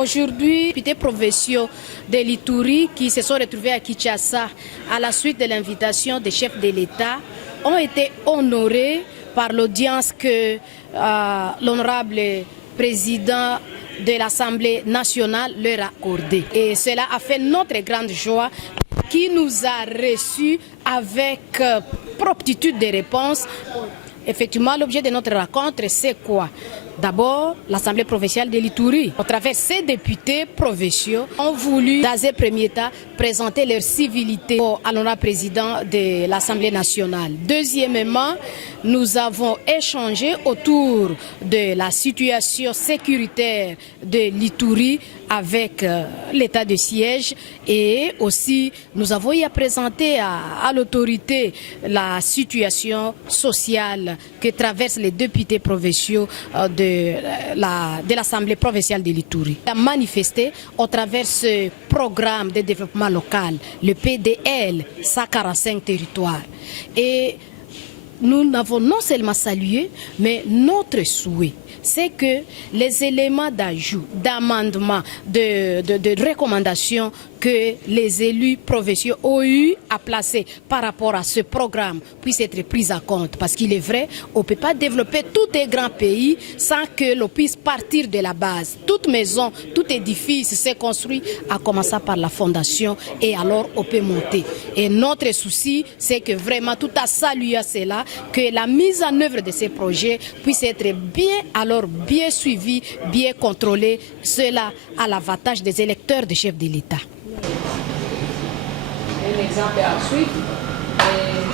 Aujourd'hui, les députés provinciaux de l'Ituri qui se sont retrouvés à Kinshasa à la suite de l'invitation des chefs de l'État ont été honorés par l'audience que l'honorable président de l'Assemblée nationale leur a accordée. Et cela a fait notre grande joie qui nous a reçus avec promptitude de réponses. Effectivement, l'objet de notre rencontre, c'est quoi? D'abord, l'Assemblée provinciale de l'Ituri, à travers ces députés provinciaux, ont voulu, dans un premier temps, présenter leur civilité à l'honorable président de l'Assemblée nationale. Deuxièmement, nous avons échangé autour de la situation sécuritaire de l'Ituri avec l'état de siège et aussi nous avons eu à présenter à l'autorité la situation sociale que traversent les députés provinciaux de l'Assemblée provinciale de l'Ituri. On a manifesté au travers ce programme de développement local, le PDL, 145 territoires. Et nous n'avons non seulement salué, mais notre souhait, c'est que les éléments d'ajout, d'amendement, de recommandations que les élus provinciaux ont eu à placer par rapport à ce programme puissent être pris en compte. Parce qu'il est vrai, on ne peut pas développer tout un grand pays sans que l'on puisse partir de la base. Toute maison, tout édifice s'est construit en commençant par la fondation et alors on peut monter. Et notre souci, c'est que vraiment tout à saluer à cela, que la mise en œuvre de ces projets puisse être bien suivie, bien contrôlée, cela à l'avantage des électeurs des chefs de l'État. Un exemple à suivre,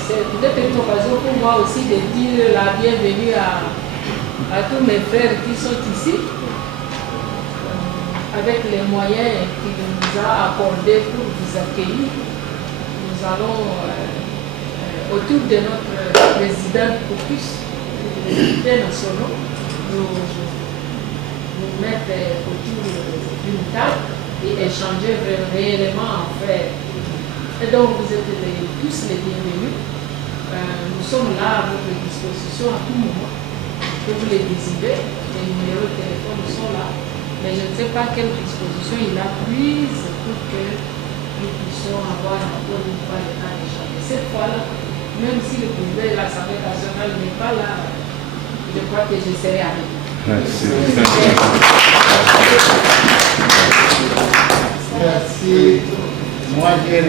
c'est peut-être une occasion pour moi aussi de dire la bienvenue à tous mes frères qui sont ici, avec les moyens qu'il nous a accordés pour vous accueillir. Nous allons, autour de notre président caucus, les députés nationaux, nous mettre autour d'une table et échanger réellement en fait. Et donc vous êtes tous les bienvenus. Nous sommes là à votre disposition à tout moment. Que vous les désirez, les numéros de téléphone sont là. Mais je ne sais pas quelle disposition il a prise pour que nous puissions avoir encore une fois le temps d'échanger. Cette fois-là, même si le président de l'Assemblée nationale n'est pas là, je crois que je serai avec vous. Merci. Merci. Moi, j'ai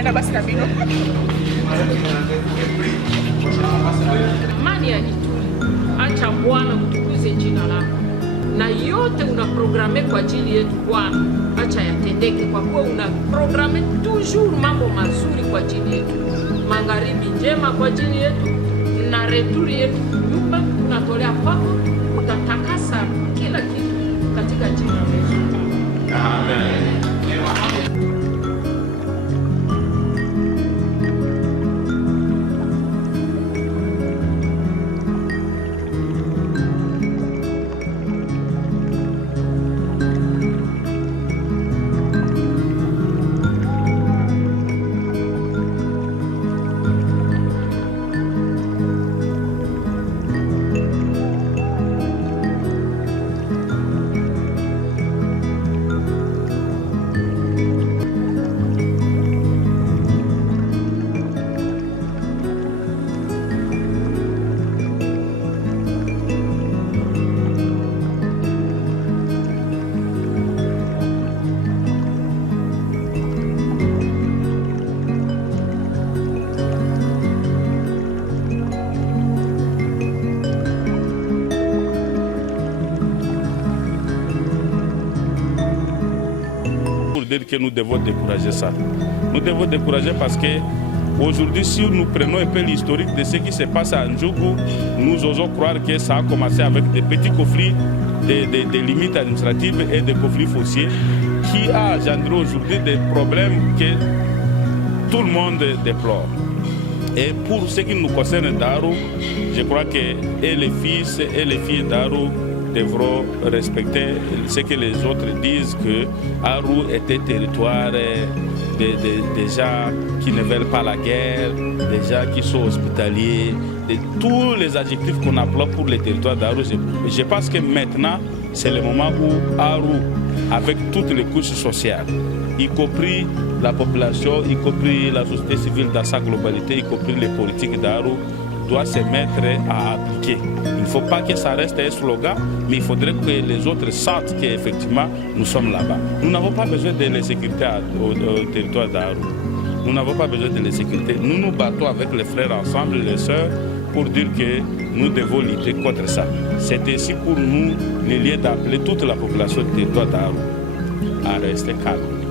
na basi bino. Amani ya Ituri, acha Bwana kutukuze jina lako, na yote unaprograme kwa ajili yetu Bwana, acha yatendeke, kwa kuwa unaprograme toujours mambo mazuri kwa ajili yetu, magharibi njema kwa ajili yetu, na returi yetu nyumba tunatolea kwako, utatakasa kila kitu katika jina la Yesu. Amen. Que nous devons décourager ça. Nous devons décourager parce que aujourd'hui, si nous prenons un peu l'historique de ce qui se passe à Ndjougou, nous osons croire que ça a commencé avec des petits conflits, des limites administratives et des conflits fonciers qui a engendré aujourd'hui des problèmes que tout le monde déplore. Et pour ce qui nous concerne Darou, je crois que et les fils et les filles Darou devront respecter ce que les autres disent, que Aru était territoire des gens qui ne veulent pas la guerre, des gens qui sont hospitaliers, de tous les adjectifs qu'on emploie pour les territoires d'Aru. Je pense que maintenant, c'est le moment où Aru, avec toutes les couches sociales, y compris la population, y compris la société civile dans sa globalité, y compris les politiques d'Aru, doit se mettre à appliquer. Il ne faut pas que ça reste un slogan, mais il faudrait que les autres sentent qu'effectivement nous sommes là-bas. Nous n'avons pas besoin de l'insécurité au territoire d'Aru. Nous n'avons pas besoin de l'insécurité. Nous nous battons avec les frères ensemble, les sœurs, pour dire que nous devons lutter contre ça. C'est ainsi pour nous le lieu d'appeler toute la population du territoire d'Aru à rester calme.